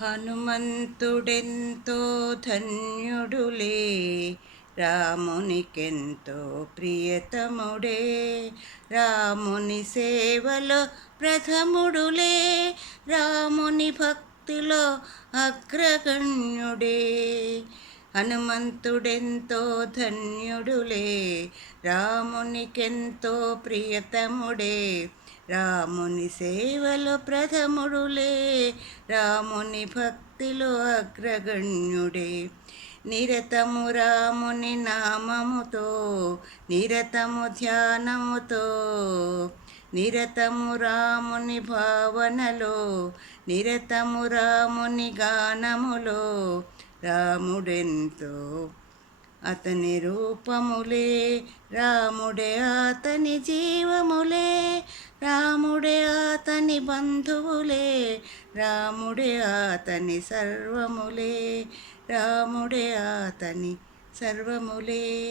హనుమంతుడెంతో ధన్యుడులే, రామునికెంతో ప్రియతముడే. రాముని సేవలో ప్రథముడులే, రాముని భక్తిలో అగ్రగణ్యుడే. హనుమంతుడెంతో ధన్యుడులే, రామునికెంతో ప్రియతముడే. రాముని సేవలో ప్రథముడులే, రాముని భక్తిలో అగ్రగణ్యుడే. నిరతము రాముని నామముతో, నిరతము ధ్యానముతో, నిరతము రాముని భావనలో, నిరతము రాముని గానములో. రాముడెంతో అతని రూపములే, రాముడే అతని జీవములే. రాముడే అతని బంధువులే, రాముడే అతని సర్వములే. రాముడే అతని సర్వములే.